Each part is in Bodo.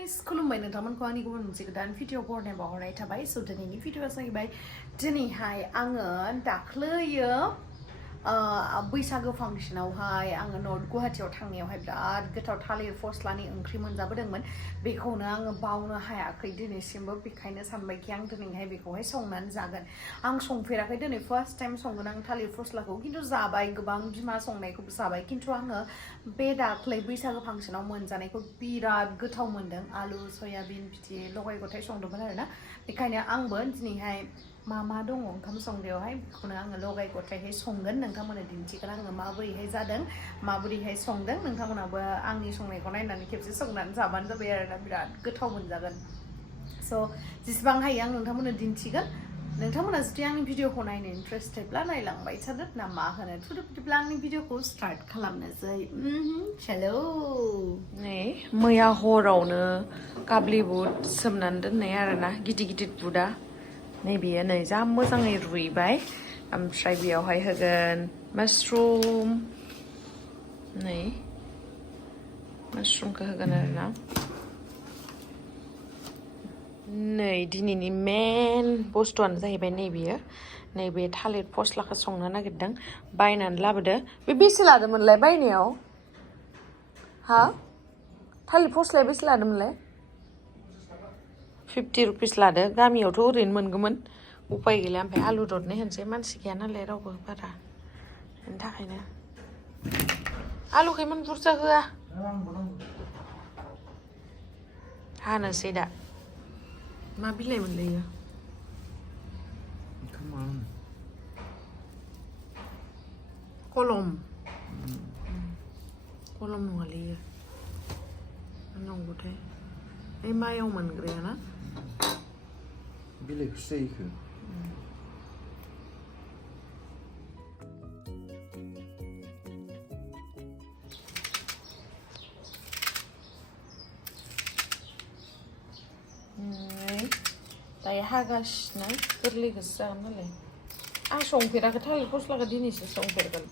guys, खुलुमबाय नोंथांमोनखौ आंनि गुबुन मोनसे गोदान भिडिअ बरनाय बावहरनाय थाबाय स दिनैनि भिडिअआ जाहैबाय दिनैहाय आङो दाख्लैयो बैसागो फांसनावहाय आङो नर्थ गुवाहाटीयाव थांनायावहाय बिराद गोथाव थालिर फस्लानि ओंख्रि मोनजाबोदोंमोन बेखौनो आङो बावनो हायाखै दिनैसिमबो बेखायनो सानबायखि आं दिनैहाय बेखौहाय संनानै जागोन आं संफेराखै दिनै फार्स्ट टाइम संगोन आं थालिर फस्लाखौ खिन्थु जाबाय गोबां बिमा संनायखौबो जाबाय खिन्थु आङो बे दाख्लै बैसागो फांसनाव मोनजानायखौ बिराद गोथाव मोनदों आलु सयाबिन बिदि लगाय गथाय संदोंमोन आरोना बेखायनो आंबो दिनैहाय मा दङ ओंखाम संनायावहाय बेखौनो आङो लगाय गथायहाय संगोन नोंथांमोननो दिन्थिगोन आङो माबोरैहाय जादों माबोरैहाय संदों नोंथांमोनाबो आंनि संनायखौ नायनानै खेबसे संनानै जाबानो जाबाय आरोना बिराद गोथाव मोनजागोन स जेसेबां हायो आं नोंथांमोननो दिन्थिगोन नोंथांमोना जुदि आंनि भिडिअखौ नायनो इन्ट्रेस्टेडब्ला नायलांबाय थादो ना मा होनो थुदो बिदिब्ला आंनि भिडिअखौ स्टार्ट खालामनोसै हेलौ नै मैया हरावनो काबलि बुट सोमनानै दोननाय आरोना गिदिर गिदिर बुटआ नैबेयो नै जा मोजाङै रुइबाय ओमफ्राय बेयावहाय होगोन माशरुम नै माशरुमखौ होगोन आरोना नै दिनैनि मेन बुस्थुआनो जाहैबाय नैबे थालिर फस्लाखौ संनो नागिरदों बायनानै लाबोदो बे बेसे लादोंमोनलाय बायनायाव हा थालिर फस्लाया बेसे लादोंमोनलाय 50 रुपिस लादो गामियावथ' ओरैनो मोनगौमोन उपाय गैला ओमफ्राय आलु दरनै होनसै मानसि गैया नालाय रावबो बारा बेनि थाखायनो आलुखौ इमान बुरजा होआ हानोसै दा मा बिलाइ मोनलायो कलम नङालै नंगौथाय ओइ मायाव मोनग्राया ना बिलाइखौसो जायोखो दायो हागासिनो गोरलैखौसो जागोन नालाय आं संफेराखै थालिर फस्लाखौ दिनैसो संफेरगोन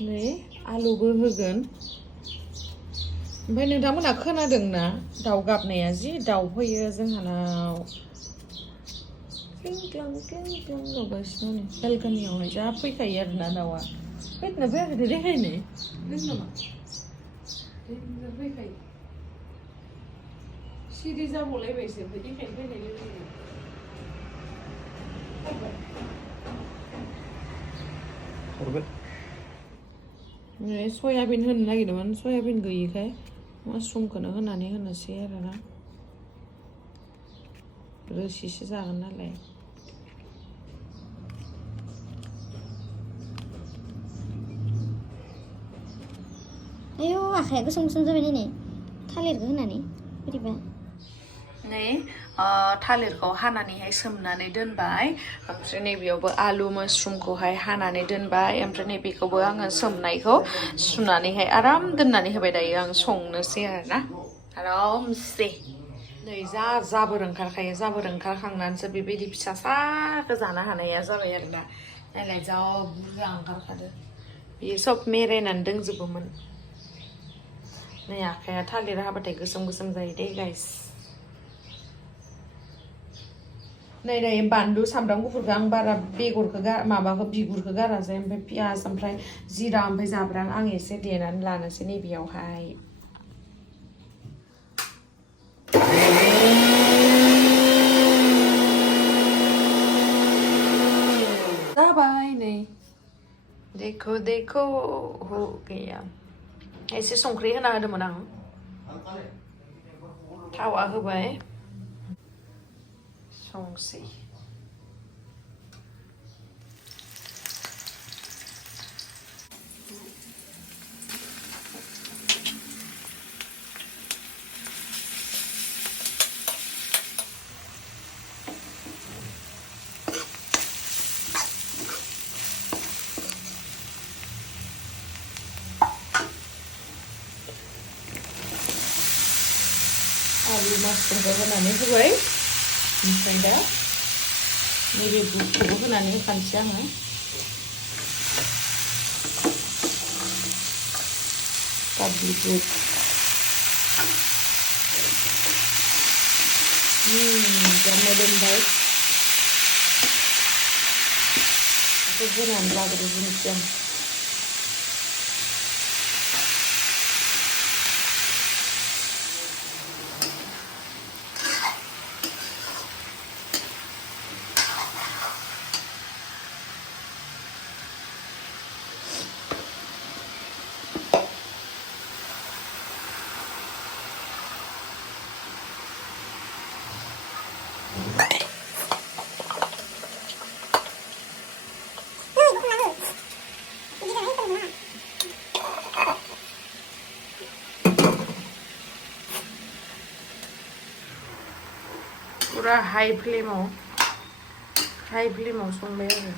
नै आलुबो होगोन ओमफ्राय नोंथांमोना खोनादोंना दाउ गाबनाया जि दाउ फैयो जोंहानाव क्लिं क्लां गाबगासिनो नै बालकनियावहाय जा फैखायो आरोना दाउआ फैदोंना फैयाखै देखायनो नामा फैखायो सिरि जाबावलायबायसो ओमफ्राय देखायनो फैनाय लोगो हरबाय सयाबिन होनो नागिरदोंमोन सयाबिन गैयिखाय माशरुमखौनो होनानै होनोसै आरोना रोसिसो जागोन नालाय आयौ आखाया गोसोम गोसोम जाबाय दिनै थालिरखौ होनानै बोरैबा नै थालिरखौ हानानैहाय सोमनानै दोनबाय ओमफ्राय नैबेयावबो आलु माशरुमखौहाय हानानै दोनबाय ओमफ्राय नैबेखौबो आङो सोमनायखौ सुनानैहाय आराम दोननानै होबाय दायो आं संनोसै आरोना आरामसे नै जाबोर ओंखारखायो जाबोर ओंखारखांनानैसो बेबायदि फिसा साखौ जानो हानाया जाबाय आरोना नायलाय जा बुरजा ओंखारखादो बेयो सब मेरायनानै दोंजोबोमोन नै आखाया थालिर हाबाथाय गोसोम गोसोम जायो दे गाइस नै दायो बानलु सामब्राम गुफुरखौ आं बारा बेगरखौ माबाखौ बिगुरखौ गारासै ओमफ्राय पियाज ओमफ्राय जिरा ओमफ्राय जाब्रां आं एसे देनानै लानोसै नैबेयावहाय जाबाय नै देखो हो गैया एसे संख्रि होना होदोंमोन आं थावा होबाय संसै आलु मासरुमखौ होनानै होबाय ओमफ्राय दा नैबे बुटखौबो होनानै होखानोसै आङो काबुली बुट जा मोदोमबाय बेखौ होनानै लाग्रोजोबनोसै आं पूरा हाई फ्लेमाव संबाय आरो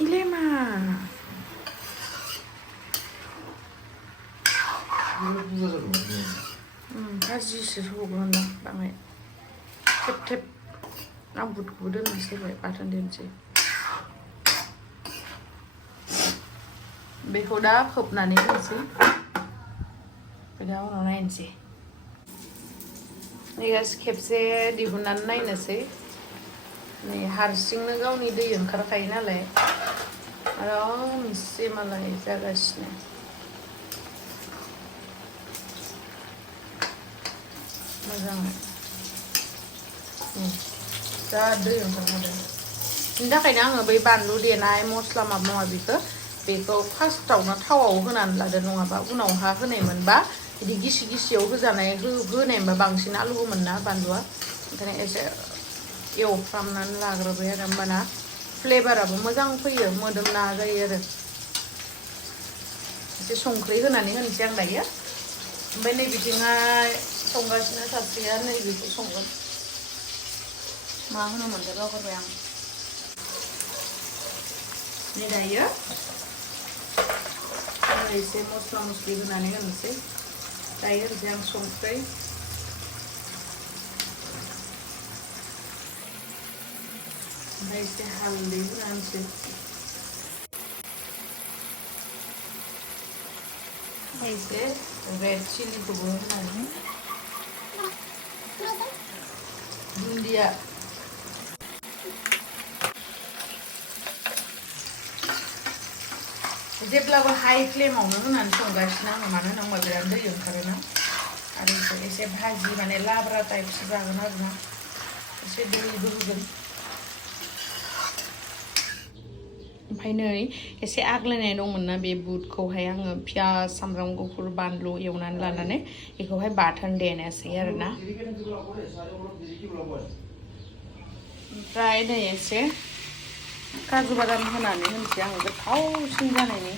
इलाय मा भाजिसो सौगोन आं बाङाय थेब थेब आं बुटखौबो दोननोसै बाथोन देनोसै बेखौ दा खोबनानै दोनसै दा उनाव नायनोसै नै गासै खेबसे दिहुननानै नायनोसै नै हारसिंनो गावनि दै ओंखारखायो नालाय आरामसे मालाय जागासिनो मोजाङै जा दै ओंखारखादों बेनि थाखायनो आङो बै बानलु देनाय मस्ला माबा माबिखौ बेखौ फार्स्टआवनो थावआव होनानै लादो नङाबा उनावहा होनायमोनबा बिदि गिसि गिसियाव होजानाय होनायमोनबा बांसिन आलु होमोन ना बानलुआ ओंखायनो एसे एवफ्रामनानै लाग्रोबाय आरो होमबाना फ्लेभाराबो मोजां फैयो मोदोमना जायो आरो एसे संख्रि होनानै होनोसै आं दायो ओमफ्राय नै बिथिंहाय संगासिनो सासेया नैबेखौ संगोन मा होनोमोनथाय बावगारबाय आं नै दायो एसे मस्ला मस्लि होनानै होनोसै दायो होनोसै आं संख्रै ओमफ्राय एसे हालदै होनोसै एसे रेड चिलिखौबो होनानै दुन्दिया जेब्लाबो हाई फ्लेमावनो होनानै संगासिनो आङो मानो होनोबा बिराद दै ओंखारोना आरो एसे भाजि माने लाब्रा टाइपसो जागोन आरोना एसे दैबो होगोन ओमफ्राय नै एसे आग्लायनाय दंमोन ना बे बुटखौहाय आङो पियाज सामब्राम गुफुर बानलु एवनानै लानानै बेखौहाय बाथोन देनोसै आरोना ओमफ्राय नै एसे काजु बादाम होनानै होनोसै आङो गोथावसिन जानायनि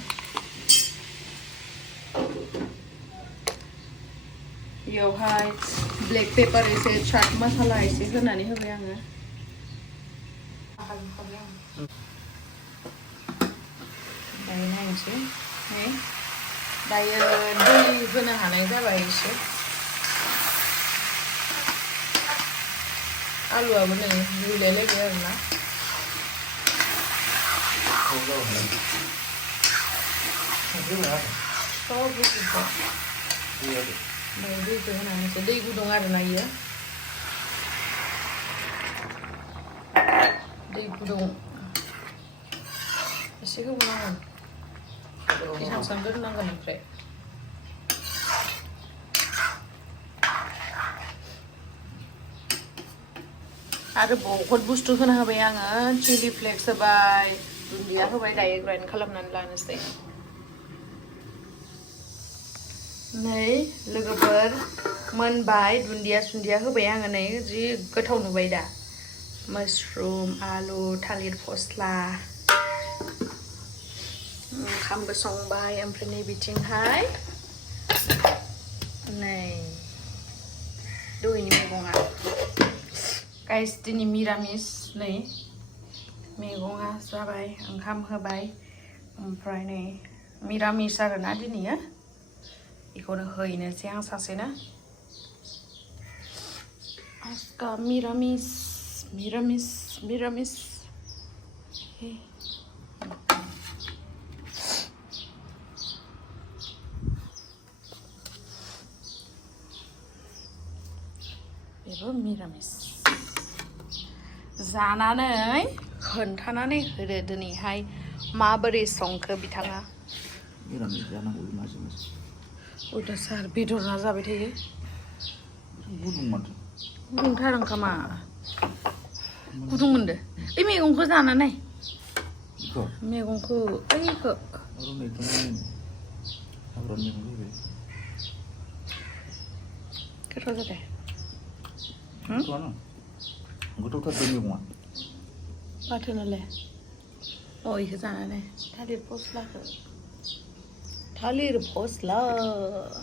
बेयावहाय ब्लेक पेपार एसे चाट मसाला एसे होनानै होबाय आङो दायो नायनोसै नै दायो दै होनो हानाय जाबाय एसे आलुआबो नै रुइलायलायबाय आरोना सब होजोब्बाय ओमफ्राय दैखौ होनानैसो दै गुदुं आरोना इयो दै गुदुं एसे होबावनांगोन बेसां दोननांगोन ओमफ्राय आरो बहुत बुस्थु होना होबाय आङो चिली फ्लेक्स होबाय दुन्दिया होबाय दायो ग्राइन्ड खालामनानै लानोसै नै लोगोफोर मोनबाय दुन्दिया सुन्दिया होबाय आङो नै जि गोथाव नुबाय दा माशरुम आलु थालिर फस्ला ओंखामबो संबाय ओमफ्राय नै बिथिंहाय नै दहायनि मैगङा गाइस दिनै मिरामिस नै मैगङा जाबाय ओंखाम होबाय ओमफ्राय नै मिरामिस आरोना दिनैयो बेखौनो हैनोसै आं सासेनो आजका मिरामिस मिरामिस मिरामिस बेबो मिरामिस जानानै खोन्थानानै होदो दिनैहाय माबोरै संखो बिथाङा मिरामिस जानांगौ माजे माजे उल्था सार बेदरा जाबाय थायो गुदुं माथो गुदुंथार ओंखामा गुदुं मोनदो ओइ मैगंखौ जाना नाय मैगंखौ ओइखौ गोथाव जादों गोथावथार बे मैगङा बाथोनालाय इखौ जानानै थालिर फस्ला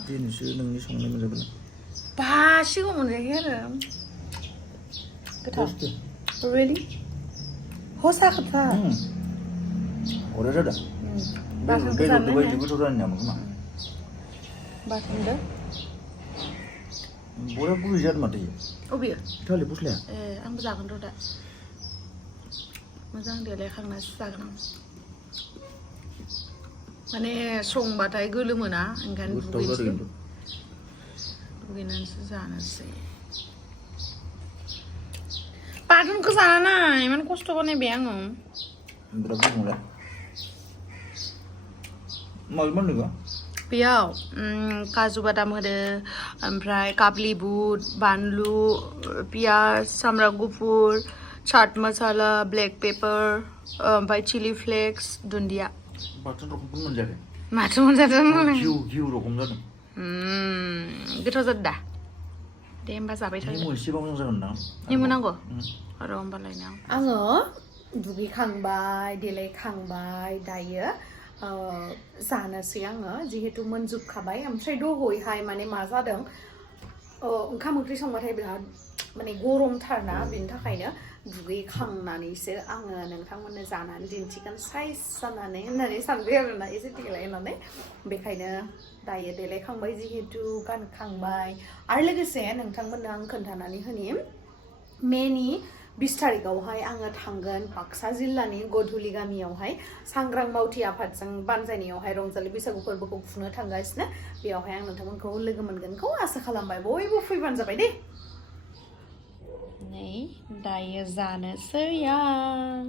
दिनैसो नोंनि संनाय मोनजाबाय बासिगौ मोनजायाखै आरो गोथाव really हसा खोथा अरे जादा बाथोनखौ बेदर जानो बायदि गोथाव जानो नामा खोमा बाथोनदो बया गुरै जादों माथो अबेयो थालिर फस्लाया आंबो जागोन र' दा मोजां देलायखांनासो जागोन आं माने संबाथाय गोलोमोना ओंखायनो दुगैनानैसो जानोसै बाथोनखौ जाना नाय इमान खस्थ' बानायबाय आङो बिराद गुदुंलाय माबे मोननोगा बेयाव काजु बादाम होदो ओमफ्राय काबलि बुट बानलु पियाज सामब्राम गुफुर चाट मसाला ब्लेक पेपार ओमफ्राय चिली फ्लेक्स दुन्दिया बाथोन रखमखौनो मोनजायाखै माथो मोनजादों घिउ रखम जादों गोथाव जादों दा दे होमबा जाबाय थादो एसेबा मोजां जागोन ना नेमु नांगौ र' होमबालाय आङो दुगैखांबाय देलायखांबाय दायो जानोसै आङो जिहेतु मोनजोबखाबाय ओमफ्राय दहयहाय माने मा जादों ओंखाम ओंख्रि संबाथाय बिराद माने गरमथारना बेनि थाखायनो दुगैखांनानैसो आङो नोंथांमोननो जानानै दिन्थिगोन साइज जानानै होननानै सानबाय आरोना एसे देलायनानै बेखायनो दायो देलायखांबाय जिहेतु गानखांबाय आरो लोगोसे नोंथांमोननो आं खोन्थानानै होनि मेनि 20 तारिखआवहाय आङो थांगोन बाक्सा जिल्लानि गधुलि गामियावहाय सांग्रां मावथि आफादजों बानजायनायावहाय रंजालि बैसागु फोरबोखौ खुंनो थांगासिनो बेयावहाय आं नोंथांमोनखौ लोगो मोनगोनखौ आसा खालामबाय बयबो फैबानो जाबाय दे नै दायो जानोसै आं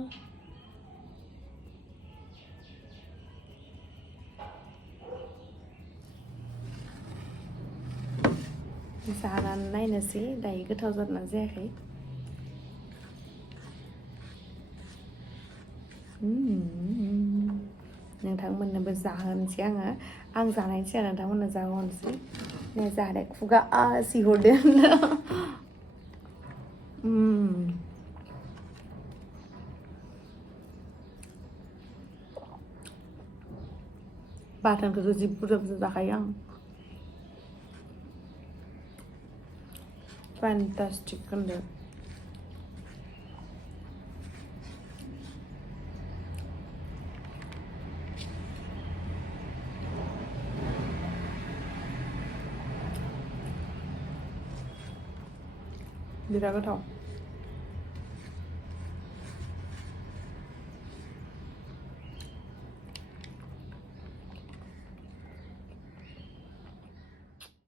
जानानै नायनोसै दायो गोथाव जादोंना जायाखै नोंथांमोननोबो जाहोनोसै आं जानायनि सिगां नोंथांमोननो जाहोहरनोसै ने जाहाथे खुगा सिहरदो बाथोनखौथ' जि बुरजा बुरजा जाखायो आं फेन्टास्टिक होनदो बिराद गोथाव